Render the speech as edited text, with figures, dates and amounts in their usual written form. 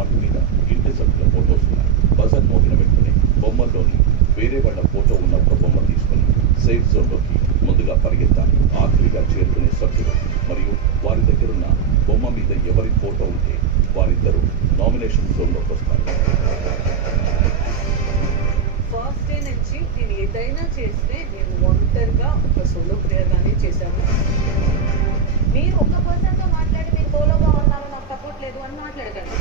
వాటి మీద ఇంటి సభ్యుల ఫోటోస్ ఉన్నాయి. బజర్ మోగిన వెంటనే బొమ్మల్లోని వేరే వాళ్ళ ఫోటో ఉన్న ఒక బొమ్మ తీసుకుని సేఫ్ జోన్లోకి ముందుగా పరిగెత్తాలి. ఆఖరిగా చేరుకునే సభ్యులు మరియు వారి దగ్గరున్న బొమ్మ మీద ఎవరి ఫోటో ఉంటే వారిద్దరూ నామినేషన్ జోన్లోకి వస్తారు. ఫస్ట్ డే నుంచి నేను ఏదైనా చేస్తే నేను ఒంటరిగా ఒక సోలో ప్లేయర్గానే చేశాను. మీరు ఒక పర్సన్తో మాట్లాడి మీరు సోలోగా ఉన్నారు, నాకు సపోర్ట్ లేదు అని మాట్లాడకండి.